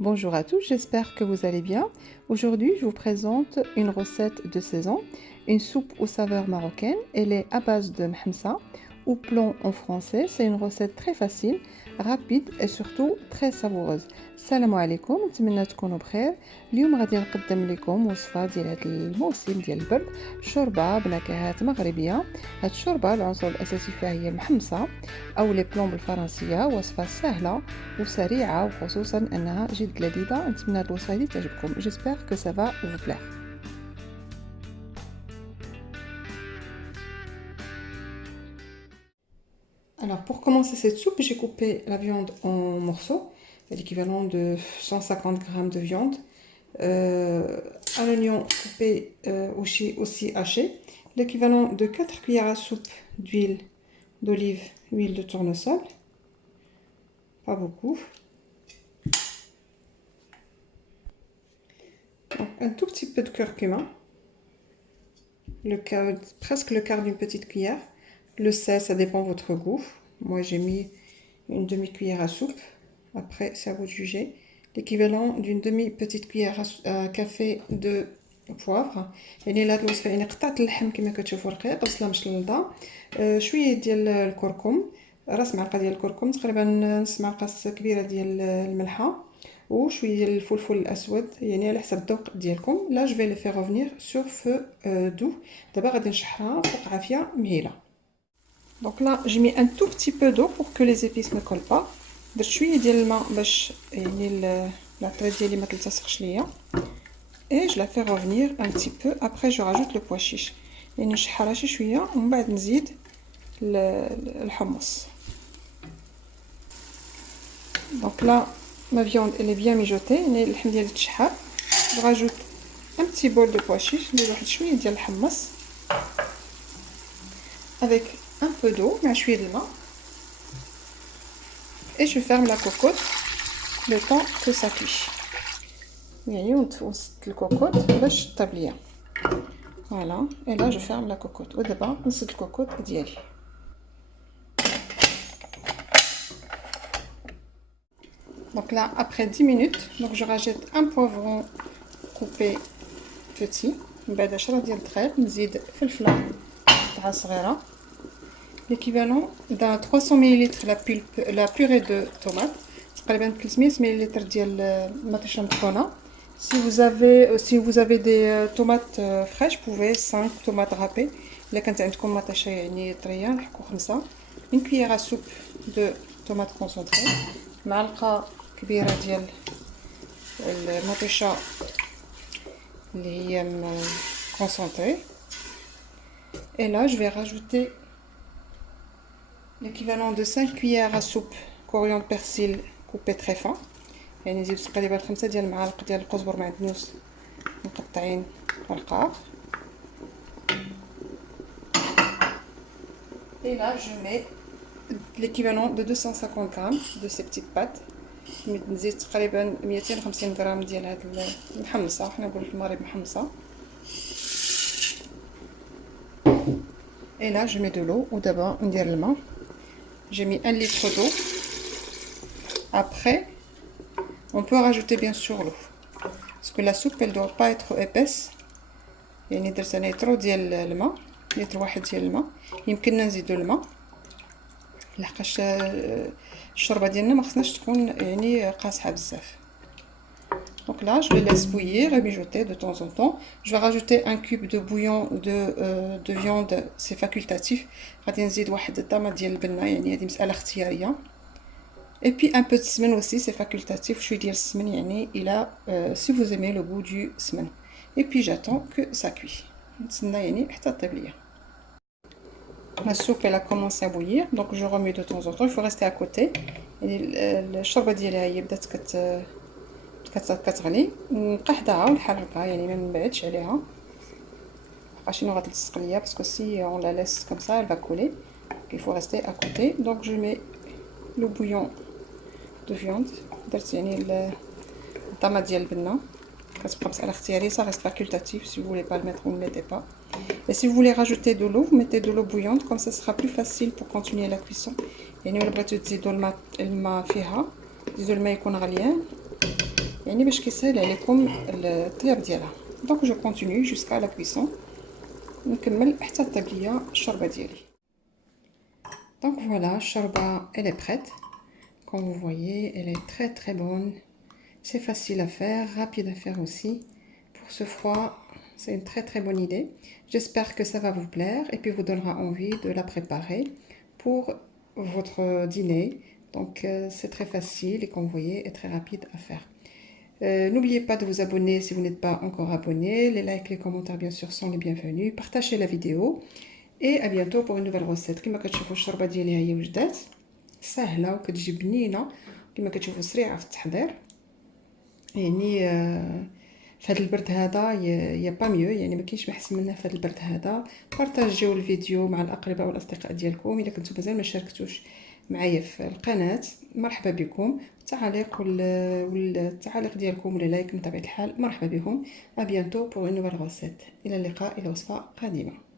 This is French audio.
Bonjour à tous, j'espère que vous allez bien. Aujourd'hui, je vous présente une recette de saison, une soupe aux saveurs marocaines. Elle est à base de mhamsa ou plomb en français. C'est une recette très facile, rapide et surtout très savoureuse. Salam alaikum, نتمنى تكونوا بخير. اليوم غادي نقدم لكم وصفة ديال هذا الموسم ديال البرد، شوربة بنكهات مغربية. هاد الشوربة العنصر الأساسي فيها هي المحمصة أو لي بلون بالفرنسية. وصفة سهلة وسريعة وخصوصا أنها جد لذيذة. نتمنى هاد الوصفة هادي تعجبكم. J'espère que ça va vous plaire. Alors pour commencer cette soupe, j'ai coupé la viande en morceaux, c'est l'équivalent de 150 g de viande, un oignon coupé aussi haché, l'équivalent de 4 cuillères à soupe d'huile d'olive, huile de tournesol, pas beaucoup, donc un tout petit peu de curcuma, presque le quart d'une petite cuillère. Le sel, ça dépend de votre goût. Moi, j'ai mis une demi-cuillère à soupe. Après, c'est à vous de juger. L'équivalent d'une demi-petite cuillère à café de poivre. يعني لا الوصفة يعني قطعت اللحم كما كتشوفوا رقيق بصله مشلضة. شوية ديال الكركم، راس معلقة ديال الكركم، تقريبا نص معلقة كبيرة ديال الملحة، وشويه ديال الفلفل الاسود يعني على حسب الذوق ديالكم. لا جو في لي فير ريفونير سور فو دو. دابا غادي نشحرها فوق عافيه مهيله. دونك لا جي مي ان تو بتي بو دو بور كو لي زيبيس ما كول با. درت شويه ديال الماء باش يعني لا طري ديالي ما تلتصقش ليا. اي جو لا في ريفونير ان بتي بو ابري جو راجوت لو بوا شيش، يعني نشحرها شي شويه ومن بعد نزيد الحمص. دونك لا ma viande elle est bien mijotée. اللحم ديالي تشحر. je rajoute un petit bol de pois chiches، ندير واحد شويه ديال الحمص avec un peu d'eau مع شويه الماء et je ferme la cocotte le temps que ça cuit. يعني ونسد الكوكوط باش طيب. فوالا et là je ferme la cocotte. ودابا نسد الكوكوط ديالي. Donc là, après 10 minutes, donc je rajoute un poivron coupé petit, بعد 10 ديال الدقائق نزيد فلفله قطعه صغيره، l'équivalent d'un 300 ml la purée de tomate، تقريبا 300 ml ديال مطيشه مطحونه. Si vous avez des tomates fraîches, vous pouvez 5 tomates râpées. الا كانت عندكم مطيشه يعني طريه نحكوا 5. une cuillère à soupe de tomate concentrée، معلقه كبيره ديال المطيشه اللي هي concentrée. Et là je vais rajouter l'équivalent de 5 cuillères à soupe coriandre persil coupé très fin، يعني نزيد تقريبا 5 ديال المعالق ديال القزبر معدنوس مقطعين رقاق. Et là je mets l'équivalent de 250 g de ces petites pâtes. نزيد تقريبا 250 غرام ديال هاد المحمصه، حنا نقولوا في المغرب محمصه. Et là je mets de l'eau. ودابا ندير الماء. J'ai mis 1 litre d'eau. Après on peut rajouter bien sûr l'eau parce que la soupe elle doit pas être épaisse. يعني درت انا لتر ديال الماء، لتر واحد ديال الماء. يمكننا نزيدو الماء لحقاش الشوربه ديالنا ما خصناش تكون يعني قاصحه بزاف. Donc là je vais laisser bouillir et mijoter de temps en temps. Je vais rajouter un cube de bouillon de viande, c'est facultatif. غادي نزيد واحد الطامه ديال البنه، يعني هذه مساله اختياريه. Et puis un peu de semen aussi, c'est facultatif. شويه ديال السمن يعني الى si vous aimez le goût du semen. Et puis j'attends que ça cuit. نتسنى يعني حتى طيب ليا. La soupe elle a commencé à bouillir, donc je remets de temps en temps. Il faut rester à côté. يعني الشوربه ديالها هي بدات كتغلي، نقحدها ونحركها يعني ما نبعدش عليها لحقاش شنو غتلصق ليا باسكو سي on la laisse comme ça elle va couler. Il faut rester à côté. Donc je mets le bouillon de viande. درت يعني الطامه ديال البنه، كتبقى مساله اختياريه، ça reste facultatif. Si vous voulez pas le mettre vous ne mettez pas. Et si vous voulez rajouter de l'eau, vous mettez de l'eau bouillante, comme ça sera plus facile pour continuer la cuisson. يعني ولا بغيتو تزيدوا الماء فيها، تزيدوا الماء يكون غليان يعني باش كيسهل عليكم الطياب ديالها. دونك جو كونتينيو جوسكا لا كويسون، نكمل حتى طيب ليا الشوربه ديالي. Donc voilà, Shorba, elle est prête. Comme vous voyez, elle est très très bonne. C'est facile à faire, rapide à faire aussi. Pour ce froid, c'est une très très bonne idée. J'espère que ça va vous plaire et puis vous donnera envie de la préparer pour votre dîner. Donc c'est très facile et comme vous voyez, est très rapide à faire. N'oubliez pas de vous abonner si vous n'êtes pas encore abonné. Les likes, les commentaires bien sûr sont les bienvenus. Partagez la vidéo. Et à bientôt pour une nouvelle recette. كما كتشوفوا الشوربه ديالي هي وجدات سهله وكتجي بنينه، كما كتشوفوا سريعه في التحضير. يعني في هذا البرد هذا يا با ميو، يعني ما كاينش ما احسن منه في هذا البرد هذا. بارطاجيو الفيديو مع الاقرباء والاصدقاء ديالكم. الا كنتو مازال ما شاركتوش معايا في القناه مرحبا بكم. التعاليق والتعاليق ديالكم ولا لايك من طبيعه الحال مرحبا بهم. ا بيانتو بور une nouvelle recette. الى اللقاء الى وصفه قادمه.